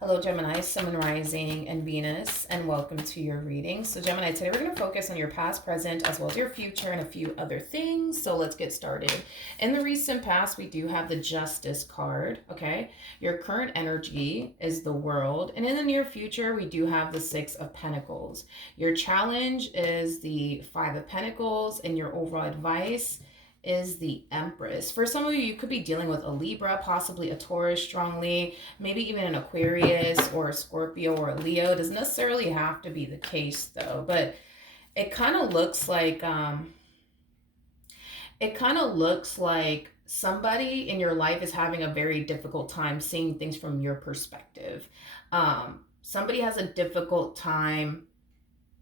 Hello, Gemini, Sun, Moon, Rising, and Venus, and welcome to your reading. So, Gemini, today we're going to focus on your past, present, as well as your future and a few other things. So, let's get started. In the recent past, we do have the Justice card, okay? Your current energy is the World. And in the near future, we do have the Six of Pentacles. Your challenge is the Five of Pentacles, and your overall advice is the Empress. For some of you, you could be dealing with a Libra, possibly a Taurus strongly, maybe even an Aquarius or a Scorpio or a Leo. It doesn't necessarily have to be the case though, but it kind of looks like somebody in your life is having a very difficult time seeing things from your perspective. Somebody has a difficult time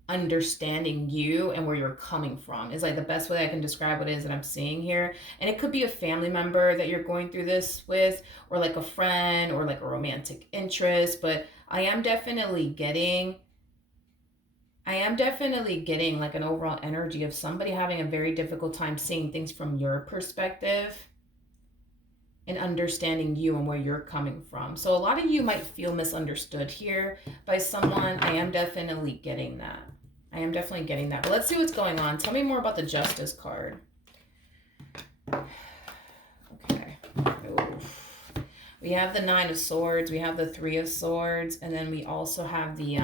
understanding you and where you're coming from is like the best way I can describe what it is that I'm seeing here. And it could be a family member that you're going through this with, or like a friend, or like a romantic interest. But I am definitely getting like an overall energy of somebody having a very difficult time seeing things from your perspective and understanding you and where you're coming from. So a lot of you might feel misunderstood here by someone. I am definitely getting that. But let's see what's going on. Tell me more about the Justice card. Okay. Oof. We have the Nine of Swords. We have the Three of Swords. And then we also have the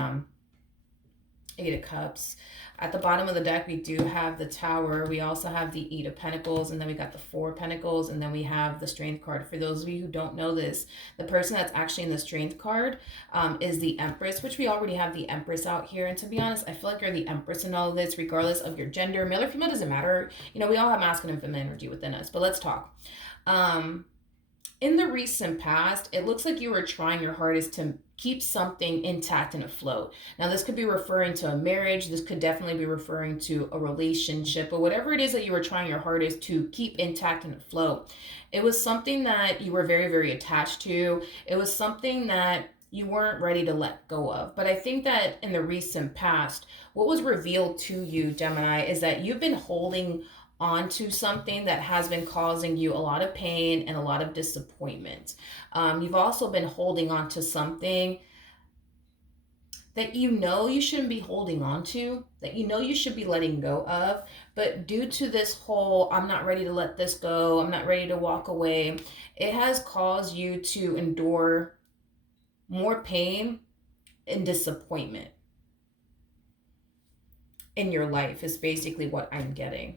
Eight of Cups. At the bottom of the deck, we do have the Tower. We also have the Eight of Pentacles, and then we got the Four of Pentacles, and then we have the Strength card. For those of you who don't know this, the person that's actually in the Strength card is the Empress, which we already have the Empress out here. And to be honest, I feel like you're the Empress in all of this, regardless of your gender. Male or female doesn't matter. You know, we all have masculine and feminine energy within us. But let's talk. In the recent past, it looks like you were trying your hardest to keep something intact and afloat. Now, this could be referring to a marriage. This could definitely be referring to a relationship, but whatever it is that you were trying your hardest to keep intact and afloat, it was something that you were very, very attached to. It was something that you weren't ready to let go of. But I think that in the recent past, what was revealed to you, Gemini, is that you've been holding onto something that has been causing you a lot of pain and a lot of disappointment. You've also been holding on to something that you know you shouldn't be holding on to, that you know you should be letting go of. But due to this whole, I'm not ready to let this go, I'm not ready to walk away, it has caused you to endure more pain and disappointment in your life, is basically what I'm getting.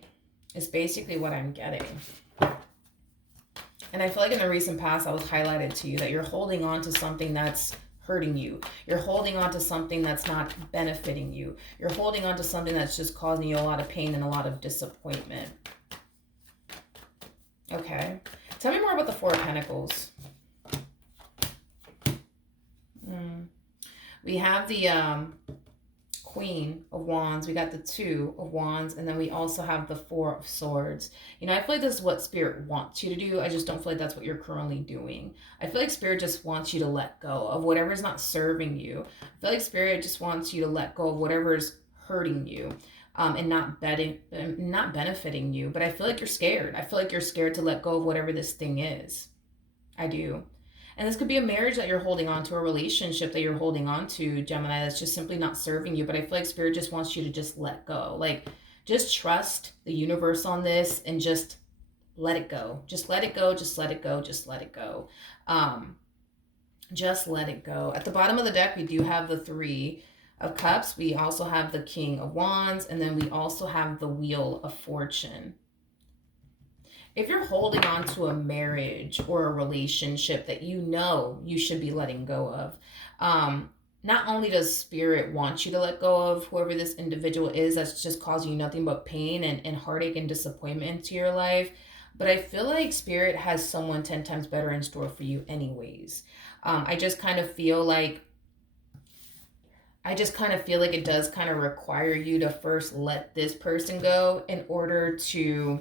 And I feel like in the recent past, I was highlighted to you that you're holding on to something that's hurting you. You're holding on to something that's not benefiting you. You're holding on to something that's just causing you a lot of pain and a lot of disappointment. Okay. Tell me more about the Four of Pentacles. We have the Queen of Wands, we got the Two of Wands, and then we also have the Four of Swords. You know, I feel like this is what Spirit wants you to do. I just don't feel like that's what you're currently doing. I feel like Spirit just wants you to let go of whatever's not serving you. I feel like Spirit just wants you to let go of whatever's hurting you. And not benefiting you. But I feel like you're scared. I feel like you're scared to let go of whatever this thing is. I do. And this could be a marriage that you're holding on to, a relationship that you're holding on to, Gemini, that's just simply not serving you. But I feel like Spirit just wants you to just let go. Like, just trust the universe on this and just let it go. Just let it go. Just let it go. Just let it go. Just let it go. At the bottom of the deck, we do have the Three of Cups. We also have the King of Wands. And then we also have the Wheel of Fortune. If you're holding on to a marriage or a relationship that you know you should be letting go of, not only does Spirit want you to let go of whoever this individual is that's just causing you nothing but pain and heartache and disappointment into your life, but I feel like Spirit has someone 10 times better in store for you anyways. I just kind of feel like it does kind of require you to first let this person go in order to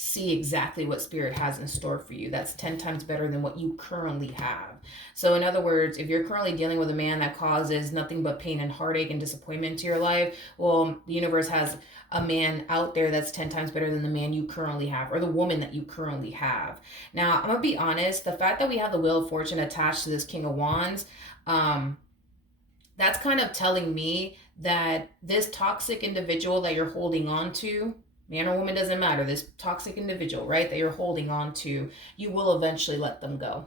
see exactly what spirit has in store for you. That's 10 times better than what you currently have. So in other words, if you're currently dealing with a man that causes nothing but pain and heartache and disappointment to your life, well, the universe has a man out there that's 10 times better than the man you currently have, or the woman that you currently have. Now, I'm gonna be honest, the fact that we have the Wheel of Fortune attached to this King of Wands, that's kind of telling me that this toxic individual that you're holding on to, man or woman, doesn't matter, this toxic individual, right, that you're holding on to, you will eventually let them go.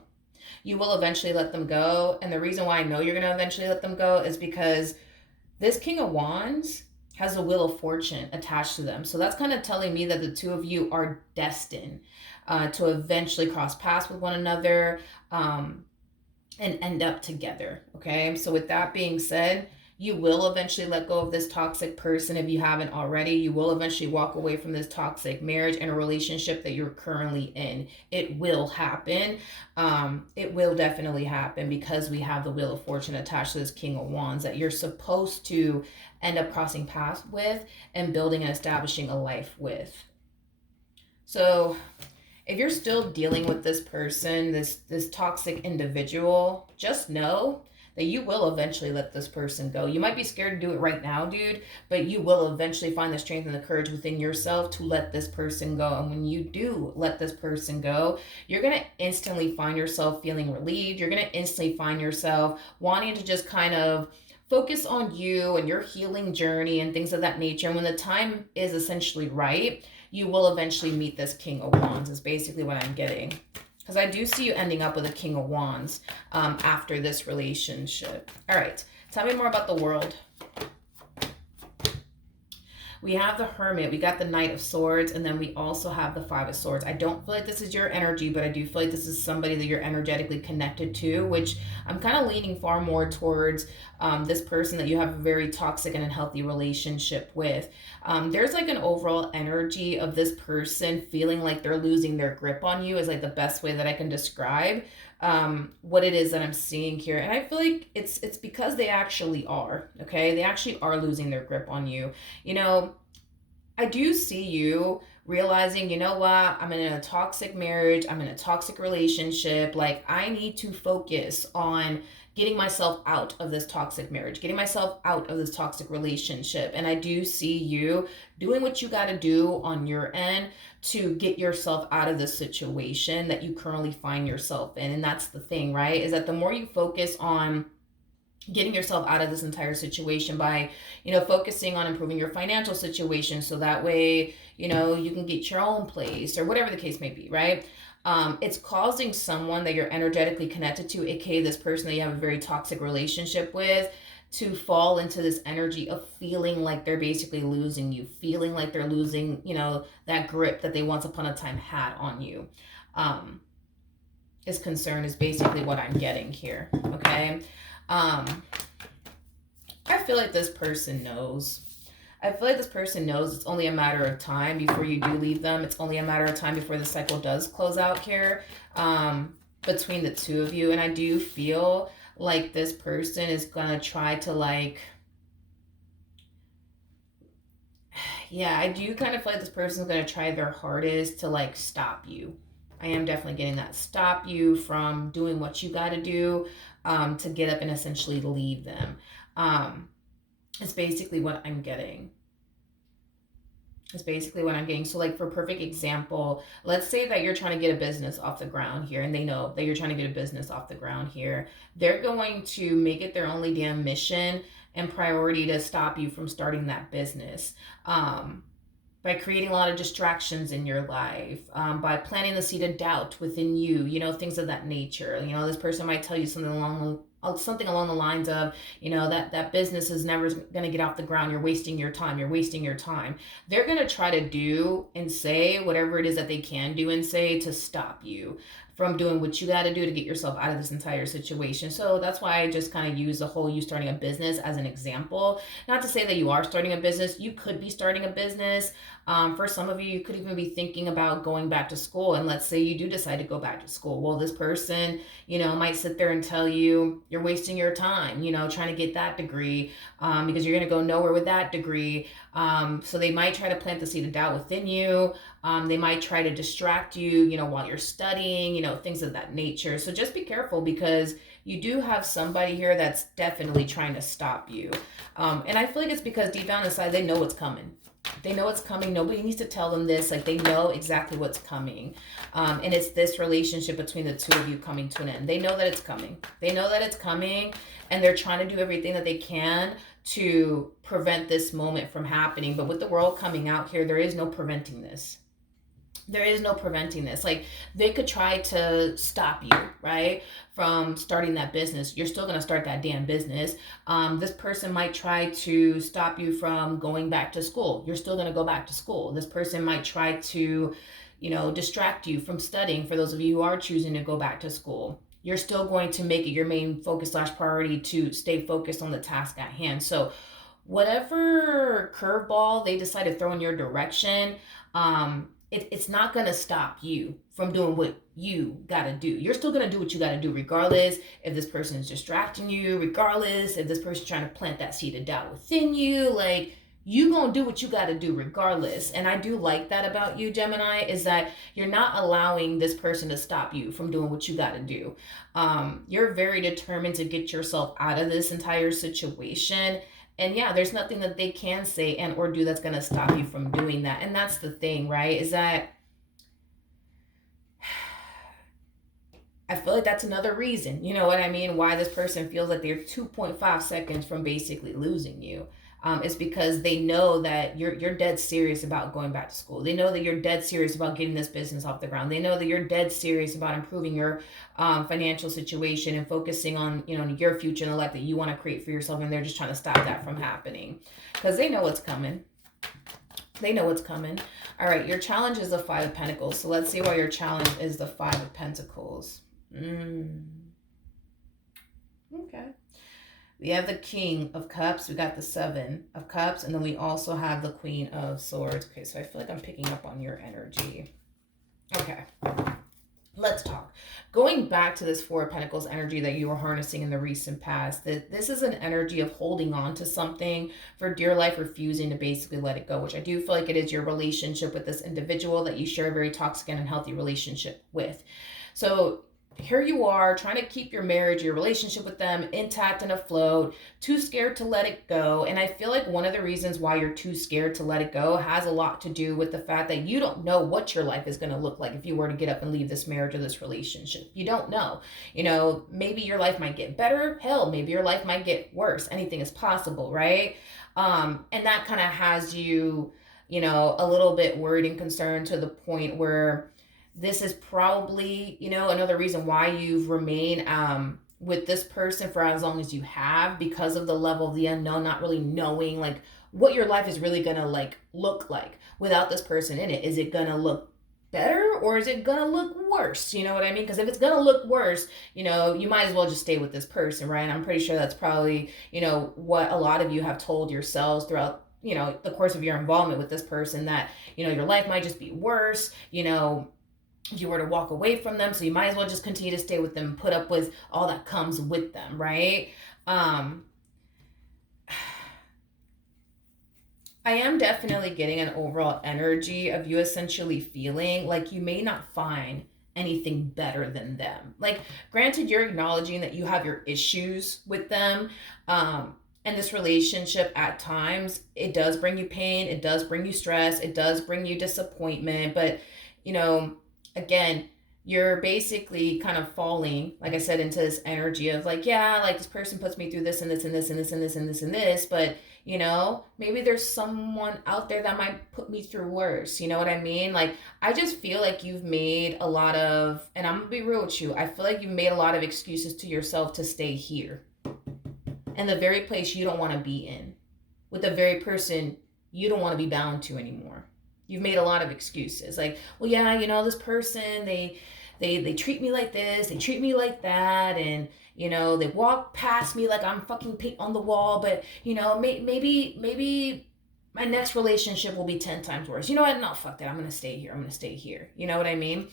You will eventually let them go. And the reason why I know you're going to eventually let them go is because this King of Wands has a Wheel of Fortune attached to them. So that's kind of telling me that the two of you are destined to eventually cross paths with one another, and end up together. Okay. So with that being said, you will eventually let go of this toxic person if you haven't already. You will eventually walk away from this toxic marriage and a relationship that you're currently in. It will happen. It will definitely happen because we have the Wheel of Fortune attached to this King of Wands that you're supposed to end up crossing paths with and building and establishing a life with. So if you're still dealing with this person, this toxic individual, just know that you will eventually let this person go. You might be scared to do it right now, dude, but you will eventually find the strength and the courage within yourself to let this person go. And when you do let this person go, you're going to instantly find yourself feeling relieved. You're going to instantly find yourself wanting to just kind of focus on you and your healing journey and things of that nature. And when the time is essentially right, you will eventually meet this King of Wands is basically what I'm getting. Because I do see you ending up with a King of Wands after this relationship. All right. Tell me more about the world. We have the Hermit, we got the Knight of Swords, and then we also have the Five of Swords. I don't feel like this is your energy, but I do feel like this is somebody that you're energetically connected to, which I'm kind of leaning far more towards this person that you have a very toxic and unhealthy relationship with. There's like an overall energy of this person feeling like they're losing their grip on you is like the best way that I can describe what it is that I'm seeing here. And I feel like it's because they actually are, okay? They actually are losing their grip on you. You know, I do see you realizing, you know what, I'm in a toxic marriage, I'm in a toxic relationship, like I need to focus on getting myself out of this toxic marriage, getting myself out of this toxic relationship. And I do see you doing what you got to do on your end to get yourself out of the situation that you currently find yourself in. And that's the thing, right? Is that the more you focus on getting yourself out of this entire situation by, you know, focusing on improving your financial situation so that way, you know, you can get your own place or whatever the case may be, right? It's causing someone that you're energetically connected to, aka this person that you have a very toxic relationship with, to fall into this energy of feeling like they're basically losing you, feeling like they're losing, you know, that grip that they once upon a time had on you. Is concerned is basically what I'm getting here, okay? I feel like this person knows. I feel like this person knows it's only a matter of time before you do leave them. It's only a matter of time before the cycle does close out here between the two of you. And I do feel like this person is going to try to like, yeah, I do kind of feel like this person is going to try their hardest to like stop you. I am definitely getting that. Stop you from doing what you got to do to get up and essentially leave them. It's basically what I'm getting. It's basically what I'm getting. So like for perfect example, let's say that you're trying to get a business off the ground here and they know that you're trying to get a business off the ground here. They're going to make it their only damn mission and priority to stop you from starting that business. By creating a lot of distractions in your life, by planting the seed of doubt within you, you know, things of that nature. You know, this person might tell you something along the lines of, you know, that business is never going to get off the ground. You're wasting your time. You're wasting your time. They're going to try to do and say whatever it is that they can do and say to stop you from doing what you got to do to get yourself out of this entire situation. So that's why I just kind of use the whole you starting a business as an example. Not to say that you are starting a business. You could be starting a business. For some of you, you could even be thinking about going back to school. And let's say you do decide to go back to school. Well, this person, you know, might sit there and tell you you're wasting your time, you know, trying to get that degree because you're going to go nowhere with that degree. So they might try to plant the seed of doubt within you. They might try to distract you, while you're studying, things of that nature. So just be careful, because you do have somebody here that's definitely trying to stop you. And I feel like it's because deep down inside, they know what's coming. They know it's coming. Nobody needs to tell them this. Like, they know exactly what's coming. And it's this relationship between the two of you coming to an end. They know that it's coming. They know that it's coming. And they're trying to do everything that they can to prevent this moment from happening. But with the world coming out here, there is no preventing this. There is no preventing this. Like, they could try to stop you, right, from starting that business. You're still going to start that damn business. This person might try to stop you from going back to school. You're still going to go back to school. This person might try to, distract you from studying. For those of you who are choosing to go back to school, you're still going to make it your main focus / priority to stay focused on the task at hand. So whatever curveball they decide to throw in your direction, it's not going to stop you from doing what you got to do. You're still going to do what you got to do, regardless if this person is distracting you, regardless if this person is trying to plant that seed of doubt within you. Like, you going to do what you got to do regardless. And I do like that about you, Gemini, is that you're not allowing this person to stop you from doing what you got to do. You're very determined to get yourself out of this entire situation. And yeah, there's nothing that they can say and or do that's going to stop you from doing that. And that's the thing, right? Is that I feel like that's another reason, you know what I mean, why this person feels like they're 2.5 seconds from basically losing you. It's because they know that you're dead serious about going back to school. They know that you're dead serious about getting this business off the ground. They know that you're dead serious about improving your financial situation and focusing on, your future and the life that you want to create for yourself. And they're just trying to stop that from happening because they know what's coming. They know what's coming. All right, your challenge is the Five of Pentacles. So let's see why your challenge is the Five of Pentacles. Okay. We have the King of Cups. We got the Seven of Cups. And then we also have the Queen of Swords. Okay, so I feel like I'm picking up on your energy. Okay. Let's talk. Going back to this Four of Pentacles energy that you were harnessing in the recent past, that this is an energy of holding on to something for dear life, refusing to basically let it go, which I do feel like it is your relationship with this individual that you share a very toxic and unhealthy relationship with. So here you are trying to keep your marriage, your relationship with them intact and afloat, too scared to let it go. And I feel like one of the reasons why you're too scared to let it go has a lot to do with the fact that you don't know what your life is going to look like if you were to get up and leave this marriage or this relationship. You don't know. Maybe your life might get better. Hell, maybe your life might get worse. Anything is possible, right? And that kind of has you, a little bit worried and concerned to the point where this is probably, another reason why you've remained with this person for as long as you have, because of the level of the unknown, not really knowing like what your life is really gonna look like without this person in it. Is it gonna look better or is it gonna look worse? You know what I mean? Because if it's gonna look worse, you might as well just stay with this person, right? And I'm pretty sure that's probably, what a lot of you have told yourselves throughout the course of your involvement with this person, that your life might just be worse, if you were to walk away from them. So you might as well just continue to stay with them, put up with all that comes with them, right? I am definitely getting an overall energy of you essentially feeling like you may not find anything better than them. Like, granted, you're acknowledging that you have your issues with them. And this relationship at times, it does bring you pain. It does bring you stress. It does bring you disappointment. But, again, you're basically kind of falling, like I said, into this energy of like, yeah, like this person puts me through this and this and this and this and this and this and this, but maybe there's someone out there that might put me through worse. You know what I mean? Like, I just feel like you've made a lot of, and I'm gonna be real with you, I feel like you've made a lot of excuses to yourself to stay here in the very place you don't want to be in, with the very person you don't want to be bound to anymore. You've made a lot of excuses. Like, well, yeah, this person, they treat me like this, they treat me like that, and, they walk past me like I'm fucking paint on the wall, but, maybe my next relationship will be 10 times worse. You know what? No, fuck that. I'm going to stay here. I'm going to stay here. You know what I mean?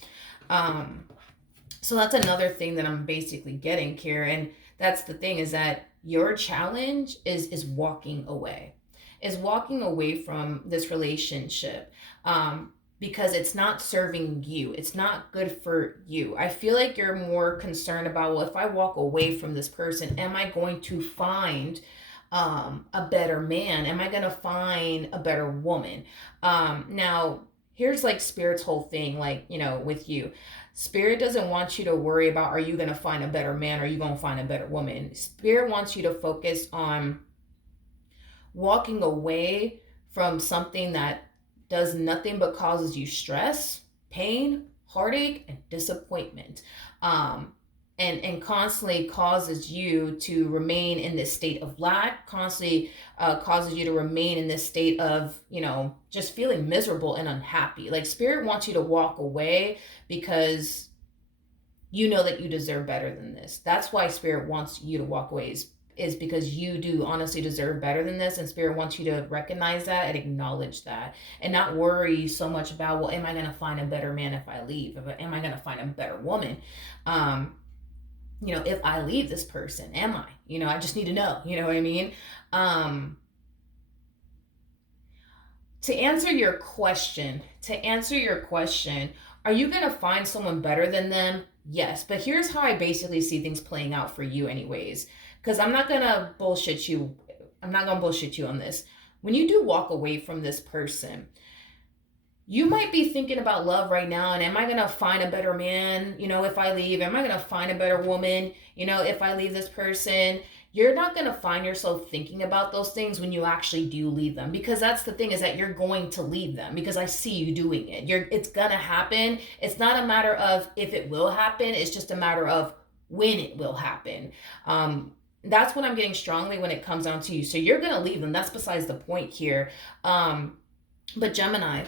So that's another thing that I'm basically getting here. And that's the thing, is that your challenge is walking away. Is walking away from this relationship. because it's not serving you. It's not good for you. I feel like you're more concerned about, well, if I walk away from this person, am I going to find a better man? Am I going to find a better woman? Now, here's like Spirit's whole thing, like, with you. Spirit doesn't want you to worry about, are you going to find a better man? Or are you going to find a better woman? Spirit wants you to focus on walking away from something that does nothing but causes you stress, pain, heartache, and disappointment. And constantly causes you to remain in this state of lack, constantly causes you to remain in this state of, just feeling miserable and unhappy. Like, Spirit wants you to walk away because you know that you deserve better than this. That's why Spirit wants you to walk away, is because you do honestly deserve better than this, and Spirit wants you to recognize that and acknowledge that, and not worry so much about, well, am I going to find a better man if I leave? Am I going to find a better woman? If I leave this person, am I? I just need to know, you know what I mean? To answer your question, are you going to find someone better than them? Yes, but here's how I basically see things playing out for you anyways, because I'm not going to bullshit you. I'm not going to bullshit you on this. When you do walk away from this person, you might be thinking about love right now, and am I going to find a better man, if I leave? Am I going to find a better woman, if I leave this person? You're not going to find yourself thinking about those things when you actually do leave them, because that's the thing, is that you're going to leave them, because I see you doing it. It's going to happen. It's not a matter of if it will happen. It's just a matter of when it will happen. That's what I'm getting strongly when it comes down to you. So you're going to leave them. That's besides the point here. But Gemini,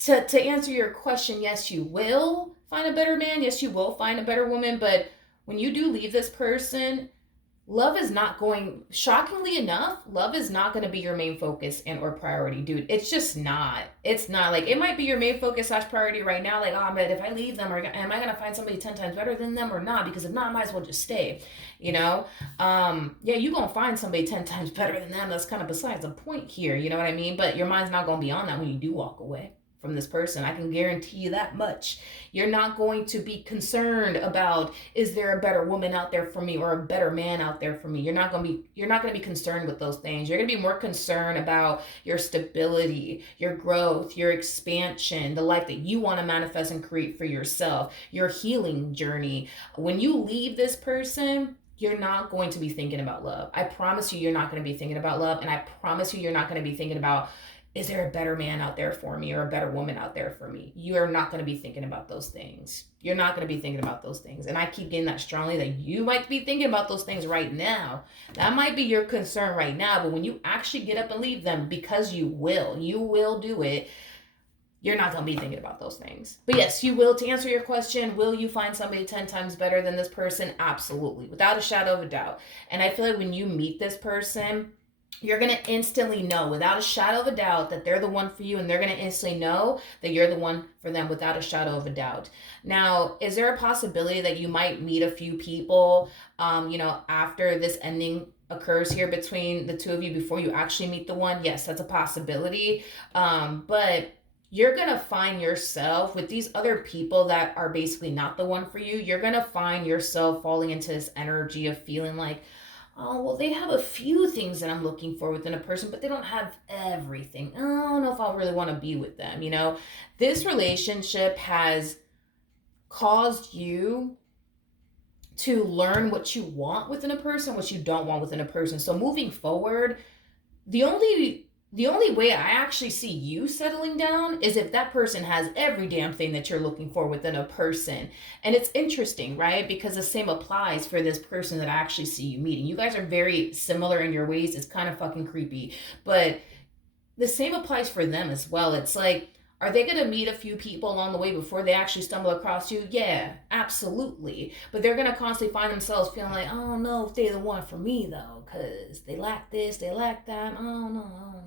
to answer your question, yes, you will find a better man. Yes, you will find a better woman. But when you do leave this person, love is not going, shockingly enough, love is not going to be your main focus and or priority, dude. It's just not. It's not. Like, it might be your main focus / priority right now. Like, oh, but if I leave them, am I going to find somebody 10 times better than them or not? Because if not, I might as well just stay, Yeah, you're going to find somebody 10 times better than them. That's kind of besides the point here. You know what I mean? But your mind's not going to be on that when you do walk away from this person. I can guarantee you that much. You're not going to be concerned about, is there a better woman out there for me or a better man out there for me? You're not going to be concerned with those things. You're going to be more concerned about your stability, your growth, your expansion, the life that you want to manifest and create for yourself, your healing journey. When you leave this person, you're not going to be thinking about love. I promise you, you're not going to be thinking about love. And I promise you, you're not going to be thinking about, is there a better man out there for me or a better woman out there for me? You are not going to be thinking about those things. You're not going to be thinking about those things. And I keep getting that strongly, that you might be thinking about those things right now. That might be your concern right now. But when you actually get up and leave them, because you will do it, you're not going to be thinking about those things. But yes, you will. To answer your question, will you find somebody 10 times better than this person? Absolutely. Without a shadow of a doubt. And I feel like when you meet this person, you're going to instantly know without a shadow of a doubt that they're the one for you, and they're going to instantly know that you're the one for them without a shadow of a doubt. Now, is there a possibility that you might meet a few people, after this ending occurs here between the two of you before you actually meet the one? Yes, that's a possibility. But you're going to find yourself with these other people that are basically not the one for you. You're going to find yourself falling into this energy of feeling like, oh, well, they have a few things that I'm looking for within a person, but they don't have everything. I don't know if I really want to be with them, This relationship has caused you to learn what you want within a person, what you don't want within a person. So moving forward, the only way I actually see you settling down is if that person has every damn thing that you're looking for within a person. And it's interesting, right? Because the same applies for this person that I actually see you meeting. You guys are very similar in your ways. It's kind of fucking creepy. But the same applies for them as well. It's like, are they going to meet a few people along the way before they actually stumble across you? Yeah, absolutely. But they're going to constantly find themselves feeling like, I don't know if they're the one for me, though, because they lack this, they lack that. I don't know.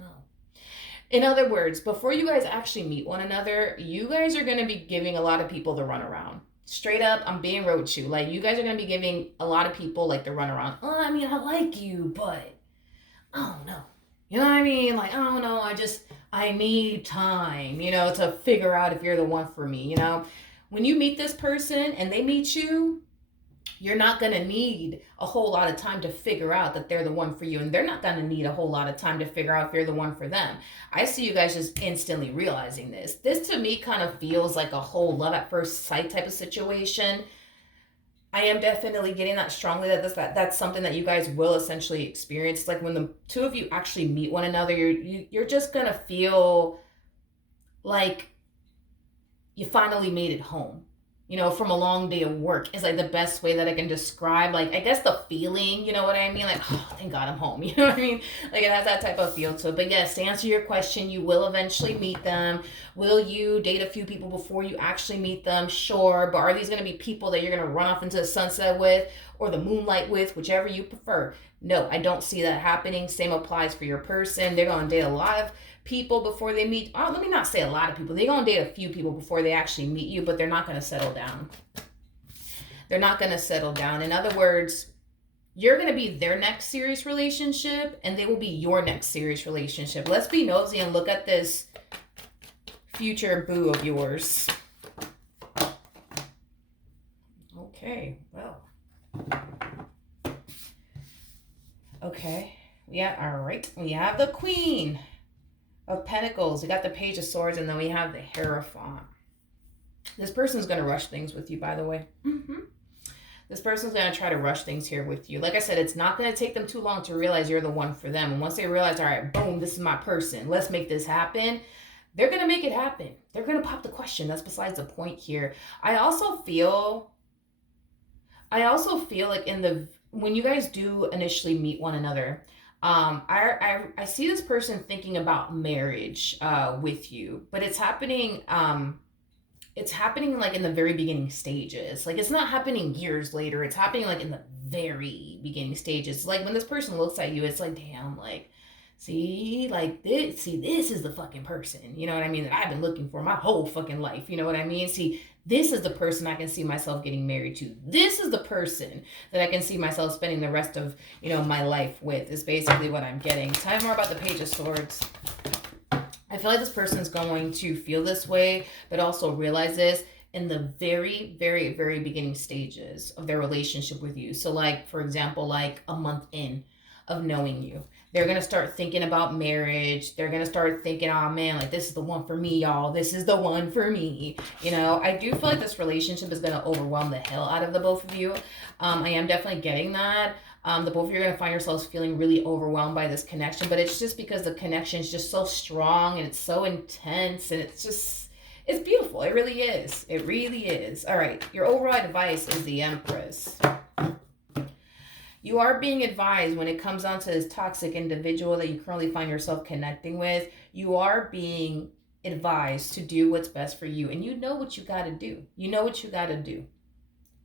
In other words, before you guys actually meet one another, you guys are going to be giving a lot of people the runaround. Straight up, I'm being real with you. Like, you guys are going to be giving a lot of people, like, the runaround. Oh, I mean, I like you, but I don't know. You know what I mean? Like, oh no, I need time, to figure out if you're the one for me, When you meet this person and they meet you, you're not going to need a whole lot of time to figure out that they're the one for you. And they're not going to need a whole lot of time to figure out if you're the one for them. I see you guys just instantly realizing this. This to me kind of feels like a whole love at first sight type of situation. I am definitely getting that strongly that's something that you guys will essentially experience. Like when the two of you actually meet one another, you're just going to feel like you finally made it home, from a long day of work is like the best way that I can describe, like, I guess the feeling, you know what I mean? Like, oh, thank God I'm home. You know what I mean? Like it has that type of feel to it. But yes, to answer your question, you will eventually meet them. Will you date a few people before you actually meet them? Sure. But are these going to be people that you're going to run off into the sunset with or the moonlight with, whichever you prefer? No, I don't see that happening. Same applies for your person. They're going to date a lot of people before they meet. Oh, let me not say a lot of people. They're going to date a few people before they actually meet you, but they're not going to settle down. They're not going to settle down. In other words, you're going to be their next serious relationship and they will be your next serious relationship. Let's be nosy and look at this future boo of yours. Okay, well. Okay, all right. We have the Queen of Pentacles. We got the Page of Swords, and then we have the Hierophant. This person's going to rush things with you, by the way. This person's going to try to rush things here with you. Like I said, it's not going to take them too long to realize you're the one for them. And once they realize, all right, boom, this is my person, let's make this happen, they're going to make it happen. They're going to pop the question. That's besides the point here. I also feel like when you guys do initially meet one another, I see this person thinking about marriage with you, but it's happening like in the very beginning stages. Like it's not happening years later. It's happening like in the very beginning stages. Like when this person looks at you, it's like, damn, like, this is the fucking person, you know what I mean, that I've been looking for my whole fucking life, you know what I mean? See, this is the person I can see myself getting married to. This is the person that I can see myself spending the rest of, my life with, is basically what I'm getting. Tell me more about the Page of Swords. I feel like this person's going to feel this way, but also realize this in the very, very, very beginning stages of their relationship with you. So like, for example, like a month in of knowing you, they're going to start thinking about marriage. They're going to start thinking, oh man, like this is the one for me, y'all. This is the one for me. I do feel like this relationship is going to overwhelm the hell out of the both of you. I am definitely getting that. The both of you are going to find yourselves feeling really overwhelmed by this connection, but it's just because the connection is just so strong and it's so intense and it's beautiful. It really is. It really is. All right. Your overall advice is the Empress. You are being advised when it comes down to this toxic individual that you currently find yourself connecting with. You are being advised to do what's best for you. And you know what you got to do. You know what you got to do.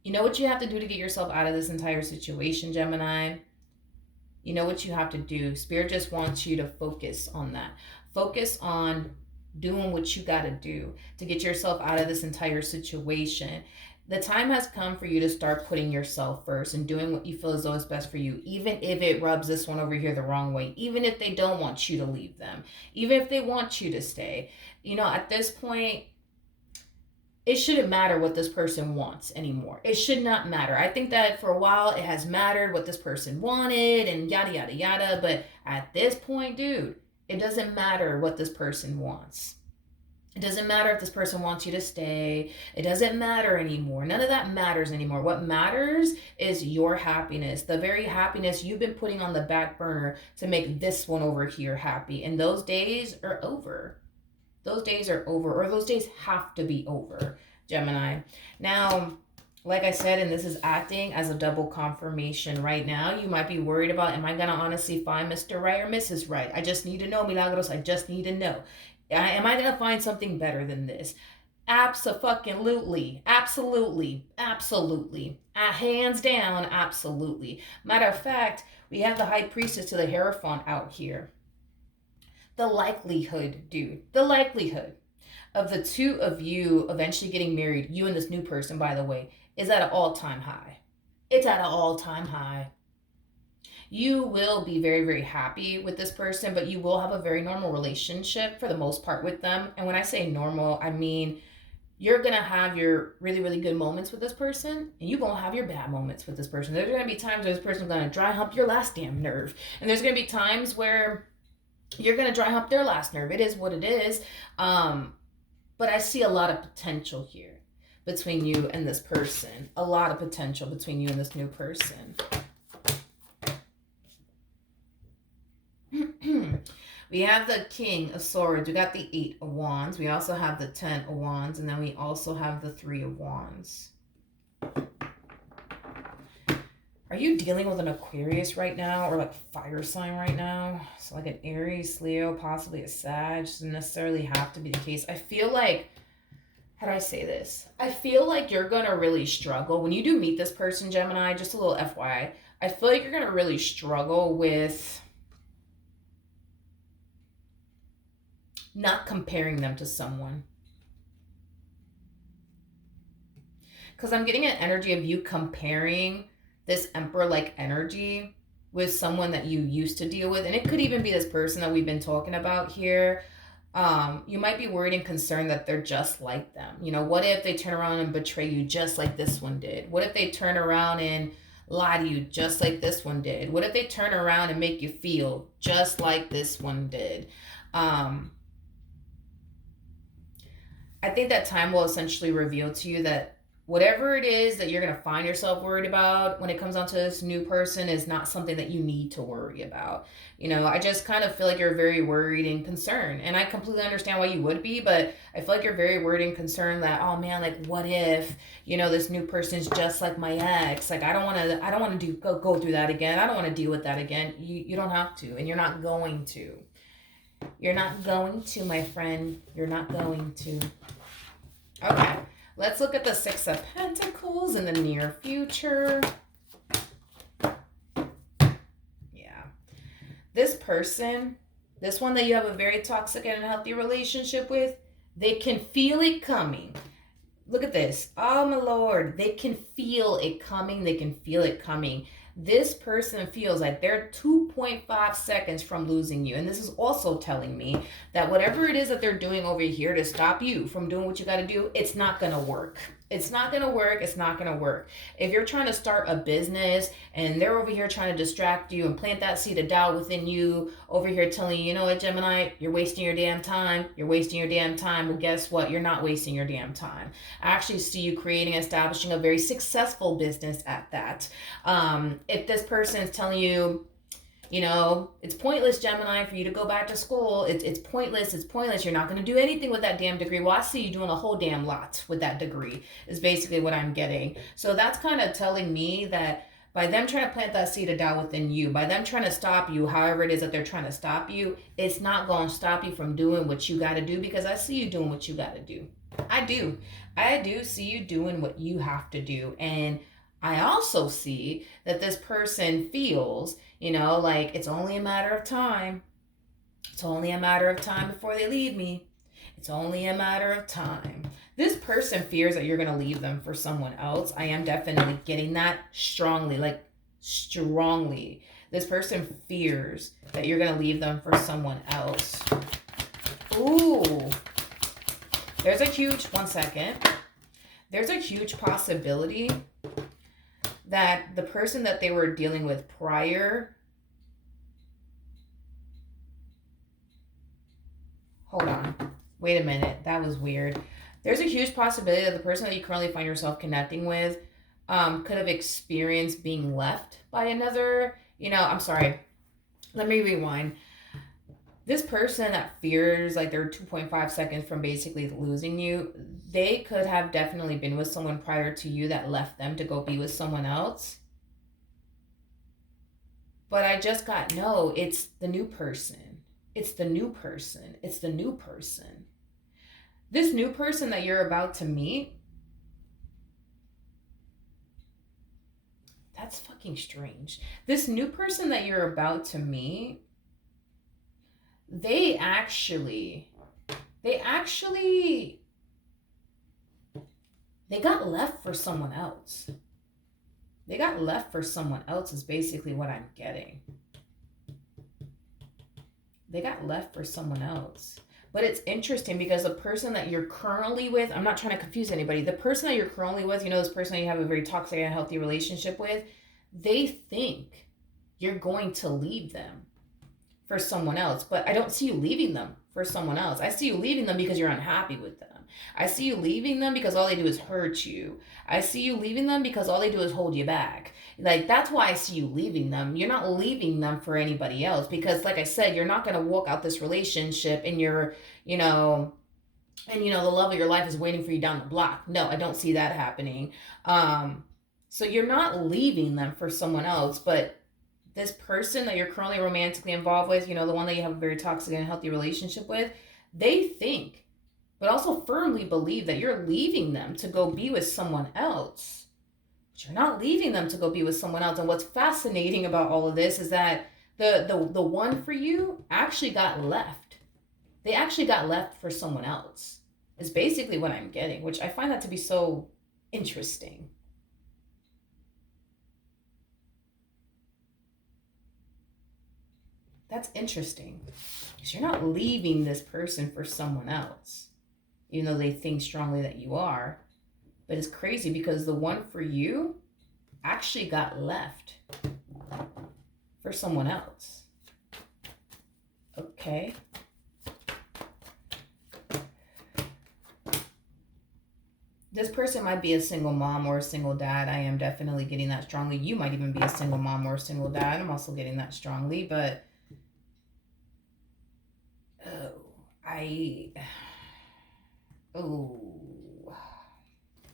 You know what you have to do to get yourself out of this entire situation, Gemini. You know what you have to do. Spirit just wants you to focus on that. Focus on doing what you got to do to get yourself out of this entire situation. The time has come for you to start putting yourself first and doing what you feel as though is best for you, even if it rubs this one over here the wrong way, even if they don't want you to leave them, even if they want you to stay. At this point, it shouldn't matter what this person wants anymore. It should not matter. I think that for a while it has mattered what this person wanted and yada, yada, yada. But at this point, dude, it doesn't matter what this person wants. It doesn't matter if this person wants you to stay. It doesn't matter anymore. None of that matters anymore. What matters is your happiness, the very happiness you've been putting on the back burner to make this one over here happy. And those days are over. Those days are over, or those days have to be over, Gemini. Now, like I said, and this is acting as a double confirmation right now, you might be worried about, am I going to honestly find Mr. Right or Mrs. Right? I just need to know, Milagros. I just need to know. Am I going to find something better than this? Abso-fucking-lutely. Absolutely. Absolutely. Hands down, absolutely. Matter of fact, we have the High Priestess to the Hierophant out here. The likelihood, dude, the likelihood of the two of you eventually getting married, you and this new person, by the way, is at an all-time high. It's at an all-time high. You will be very, very happy with this person, but you will have a very normal relationship for the most part with them. And when I say normal, I mean you're gonna have your really, really good moments with this person, and you're gonna have your bad moments with this person. There's gonna be times where this person's gonna dry hump your last damn nerve, and there's gonna be times where you're gonna dry hump their last nerve. It is what it is. But I see a lot of potential here between you and this person. A lot of potential between you and this new person. We have the King of Swords. We got the 8 of Wands. We also have the 10 of Wands. And then we also have the 3 of Wands. Are you dealing with an Aquarius right now? Or like a fire sign right now? So like an Aries, Leo, possibly a Sag. Doesn't necessarily have to be the case. I feel like, how do I say this? I feel like you're going to really struggle. When you do meet this person, Gemini, just a little FYI, I feel like you're going to really struggle with not comparing them to someone. Because I'm getting an energy of you comparing this Emperor-like energy with someone that you used to deal with. And it could even be this person that we've been talking about here. You might be worried and concerned that they're just like them. You know, what if they turn around and betray you just like this one did? What if they turn around and lie to you just like this one did? What if they turn around and make you feel just like this one did? I think that time will essentially reveal to you that whatever it is that you're going to find yourself worried about when it comes down to this new person is not something that you need to worry about. You know, I just kind of feel like you're very worried and concerned. And I completely understand why you would be, but I feel like you're very worried and concerned that, oh man, like what if, you know, this new person's just like my ex? Like I don't want to go through that again. I don't want to deal with that again. You don't have to, and you're not going to. You're not going to, my friend. You're not going to. Okay, let's look at the 6 of Pentacles in the near future. Yeah. This person, this one that you have a very toxic and unhealthy relationship with, they can feel it coming. Look at this. Oh, my Lord. They can feel it coming. They can feel it coming. This person feels like they're 2.5 seconds from losing you. And this is also telling me that whatever it is that they're doing over here to stop you from doing what you got to do, it's not going to work. It's not going to work. It's not going to work. If you're trying to start a business and they're over here trying to distract you and plant that seed of doubt within you, over here telling you, you know what, Gemini, you're wasting your damn time. You're wasting your damn time. Well, guess what? You're not wasting your damn time. I actually see you creating, establishing a very successful business at that. If this person is telling you, you know, it's pointless, Gemini, for you to go back to school. It's pointless. It's pointless. You're not going to do anything with that damn degree. Well, I see you doing a whole damn lot with that degree is basically what I'm getting. So that's kind of telling me that by them trying to plant that seed of doubt within you, by them trying to stop you, however it is that they're trying to stop you, it's not going to stop you from doing what you got to do, because I see you doing what you got to do. I do. I do see you doing what you have to do. And I also see that this person feels, you know, like it's only a matter of time. It's only a matter of time before they leave me. It's only a matter of time. This person fears that you're going to leave them for someone else. I am definitely getting that strongly, like strongly. This person fears that you're going to leave them for someone else. Ooh. There's a huge, one second. There's a huge possibility that the person that they were dealing with prior, hold on, wait a minute, that was weird. There's a huge possibility that the person that you currently find yourself connecting with could have experienced being left by another, you know, I'm sorry, let me rewind. This person that fears like they're 2.5 seconds from basically losing you, they could have definitely been with someone prior to you that left them to go be with someone else. But I just got, no, it's the new person. It's the new person. It's the new person. This new person that you're about to meet, that's fucking strange. This new person that you're about to meet, they got left for someone else. They got left for someone else is basically what I'm getting. They got left for someone else. But it's interesting because the person that you're currently with, I'm not trying to confuse anybody. The person that you're currently with, this person that you have a very toxic and healthy relationship with, they think you're going to leave them for someone else. But I don't see you leaving them for someone else. I see you leaving them because you're unhappy with them. I see you leaving them because all they do is hurt you. I see you leaving them because all they do is hold you back. Like, that's why I see you leaving them. You're not leaving them for anybody else because, like I said, you're not going to walk out this relationship and the love of your life is waiting for you down the block. No, I don't see that happening. So you're not leaving them for someone else, but this person that you're currently romantically involved with, the one that you have a very toxic and unhealthy relationship with, they think, but also firmly believe that you're leaving them to go be with someone else. But you're not leaving them to go be with someone else. And what's fascinating about all of this is that the one for you actually got left. They actually got left for someone else. Is basically what I'm getting, which I find that to be so interesting. That's interesting. Because you're not leaving this person for someone else, even though they think strongly that you are. But it's crazy because the one for you actually got left for someone else. Okay. This person might be a single mom or a single dad. I am definitely getting that strongly. You might even be a single mom or a single dad. I'm also getting that strongly, but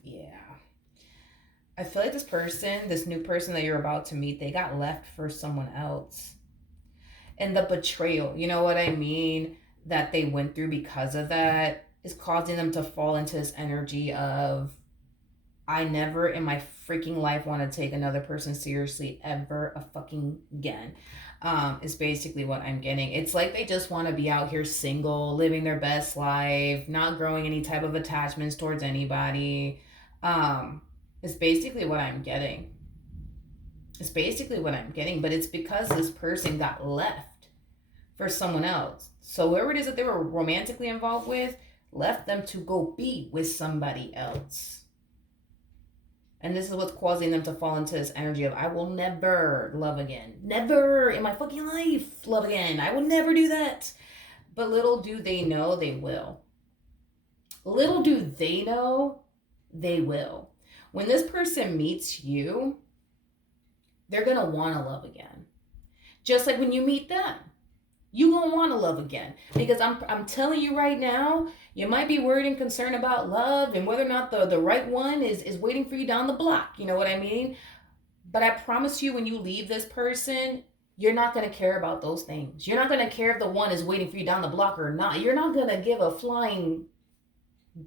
yeah. I feel like this new person that you're about to meet, they got left for someone else. And the betrayal, you know what I mean, that they went through because of that is causing them to fall into this energy of, I never in my freaking life want to take another person seriously ever a fucking again. Is basically what I'm getting. It's like they just want to be out here single, living their best life, not growing any type of attachments towards anybody. It's basically what I'm getting. It's basically what I'm getting, but it's because this person got left for someone else. So whoever it is that they were romantically involved with left them to go be with somebody else. And this is what's causing them to fall into this energy of, I will never love again. Never in my fucking life love again. I will never do that. But little do they know they will. Little do they know they will. When this person meets you, they're going to want to love again. Just like when you meet them. You gonna want to love again, because I'm telling you right now, you might be worried and concerned about love and whether or not the right one is waiting for you down the block. You know what I mean? But I promise you, when you leave this person, you're not going to care about those things. You're not going to care if the one is waiting for you down the block or not. You're not going to give a flying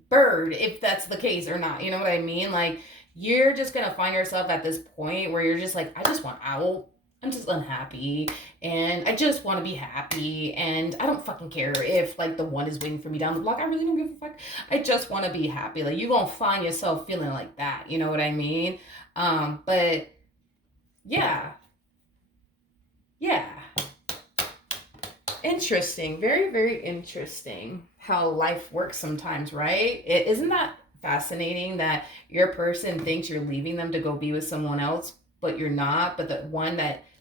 bird if that's the case or not. You know what I mean? Like, you're just going to find yourself at this point where you're just like, I just want out. I'm just unhappy and I just want to be happy and I don't fucking care if like the one is waiting for me down the block. I really don't give a fuck. I just want to be happy. Like, you're going to find yourself feeling like that. You know what I mean? But yeah. Interesting. Very, very interesting how life works sometimes, right? Isn't that fascinating that your person thinks you're leaving them to go be with someone else, but you're not, but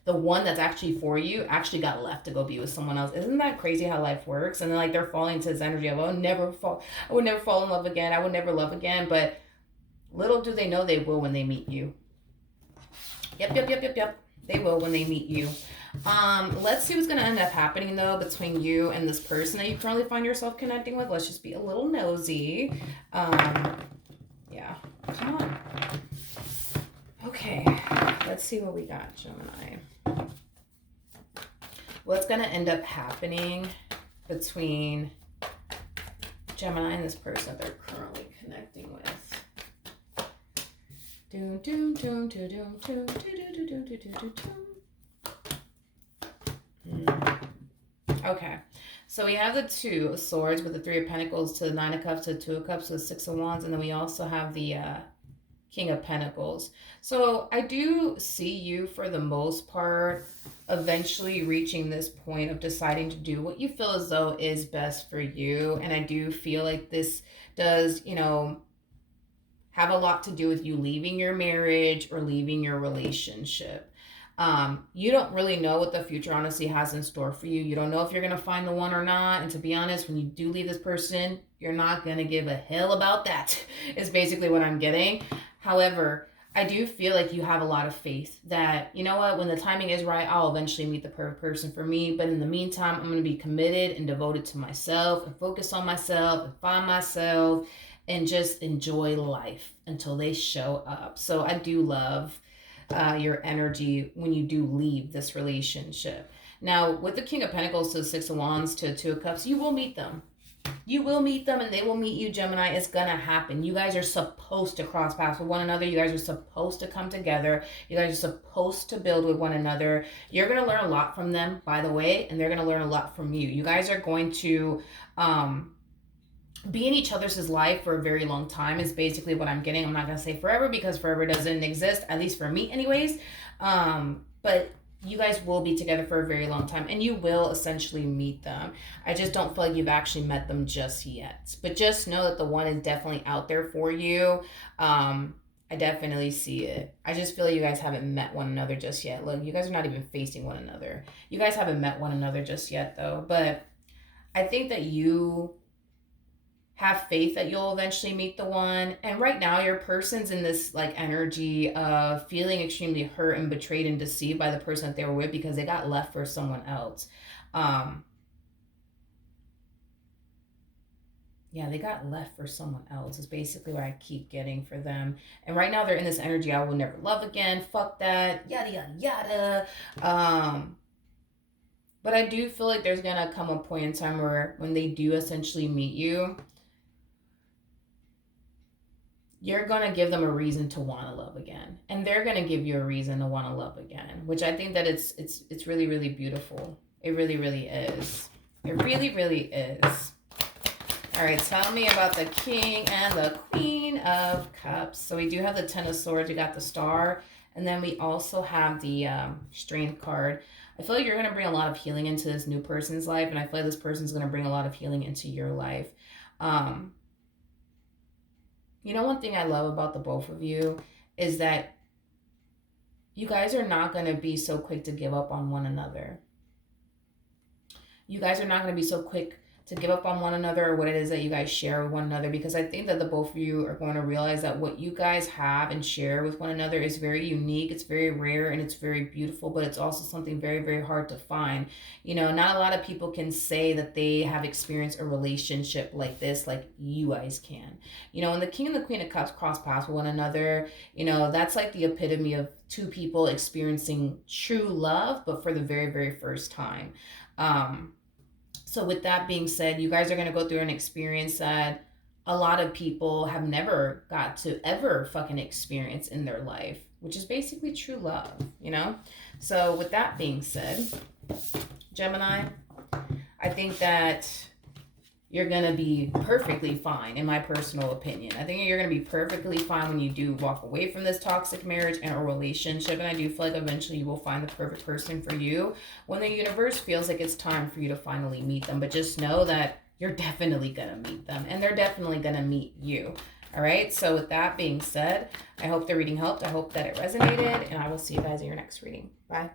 the one that's actually for you actually got left to go be with someone else. Isn't that crazy how life works? And then like they're falling into this energy of, I would never fall in love again. I would never love again. But little do they know they will when they meet you. Yep. They will when they meet you. Let's see what's gonna end up happening though between you and this person that you currently find yourself connecting with. Let's just be a little nosy. Yeah. Come on. Okay, let's see what we got, Gemini. What's going to end up happening between Gemini and this person they're currently connecting with? Okay, so we have the Two of Swords with the Three of Pentacles to the Nine of Cups to the Two of Cups to the Six of Wands, and then we also have the King of Pentacles. So I do see you, for the most part, eventually reaching this point of deciding to do what you feel as though is best for you. And I do feel like this does, have a lot to do with you leaving your marriage or leaving your relationship. You don't really know what the future honestly has in store for you. You don't know if you're going to find the one or not. And to be honest, when you do leave this person, you're not going to give a hell about that, is basically what I'm getting. However, I do feel like you have a lot of faith that, you know what, when the timing is right, I'll eventually meet the perfect person for me. But in the meantime, I'm going to be committed and devoted to myself and focus on myself and find myself and just enjoy life until they show up. So I do love your energy when you do leave this relationship. Now, with the King of Pentacles to the Six of Wands to Two of Cups, you will meet them. You will meet them and they will meet you, Gemini. It's going to happen. You guys are supposed to cross paths with one another. You guys are supposed to come together. You guys are supposed to build with one another. You're going to learn a lot from them, by the way, and they're going to learn a lot from you. You guys are going to be in each other's life for a very long time is basically what I'm getting. I'm not going to say forever because forever doesn't exist, at least for me anyways. But you guys will be together for a very long time and you will essentially meet them. I just don't feel like you've actually met them just yet. But just know that the one is definitely out there for you. I definitely see it. I just feel like you guys haven't met one another just yet. Look, you guys are not even facing one another. You guys haven't met one another just yet though. But I think that you have faith that you'll eventually meet the one. And right now your person's in this like energy of feeling extremely hurt and betrayed and deceived by the person that they were with because they got left for someone else. Yeah, they got left for someone else is basically what I keep getting for them. And right now they're in this energy, I will never love again, fuck that, yada yada yada. But I do feel like there's gonna come a point in time where when they do essentially meet you, you're going to give them a reason to want to love again. And they're going to give you a reason to want to love again, which I think that it's really, really beautiful. It really, really is. It really, really is. All right, tell me about the King and the Queen of Cups. So we do have the Ten of Swords. We got the Star. And then we also have the Strength card. I feel like you're going to bring a lot of healing into this new person's life. And I feel like this person's going to bring a lot of healing into your life. You know, one thing I love about the both of you is that you guys are not going to be so quick to give up on one another. You guys are not going to be so quick to give up on one another or what it is that you guys share with one another, because I think that the both of you are going to realize that what you guys have and share with one another is very unique, it's very rare, and it's very beautiful, but it's also something very, very hard to find. You know, not a lot of people can say that they have experienced a relationship like this, like you guys can. You know, when the King and the Queen of Cups cross paths with one another, you know, that's like the epitome of two people experiencing true love, but for the very, very first time. So with that being said, you guys are going to go through an experience that a lot of people have never got to ever fucking experience in their life, which is basically true love, you know? So with that being said, Gemini, I think that you're going to be perfectly fine, in my personal opinion. I think you're going to be perfectly fine when you do walk away from this toxic marriage and a relationship. And I do feel like eventually you will find the perfect person for you when the universe feels like it's time for you to finally meet them. But just know that you're definitely going to meet them and they're definitely going to meet you. All right. So with that being said, I hope the reading helped. I hope that it resonated, and I will see you guys in your next reading. Bye.